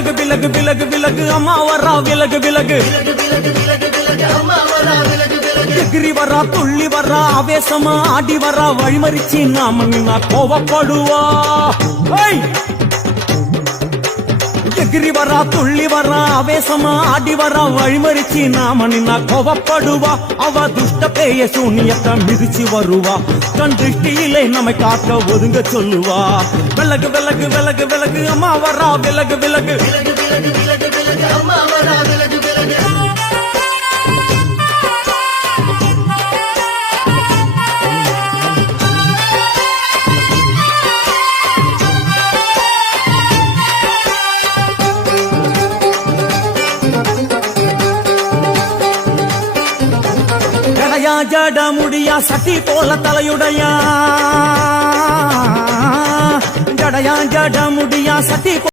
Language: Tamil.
விலகு விலகு விலகு விலகு அம்மா வரா விலகு விலகு எகிரி வரா துள்ளி வரா ஆவேசமா ஆடி வரா வழிமறிச்சு நாம நின்னா கோவப்படுவா எகிரி வரா துள்ளி வரா ஆவேசமா ஆடி வரா வழிமறிச்சு நாம நின்னா கோவப்படுவா அவ துஷ்ட பேய சூனியத்தை மிதிச்சு வருவா கண் திருஷ்டியிலே நம்மை காக்க ஒதுங்க சொல்லுவா விலகு விலகு விலகு விலகு அம்மா வரா விலகு விலகு அம்மா வரா விலகு விலகு ஜட முடியா சட்டி போல தலையுடையா ஜடையா ஜட முடியா சட்டி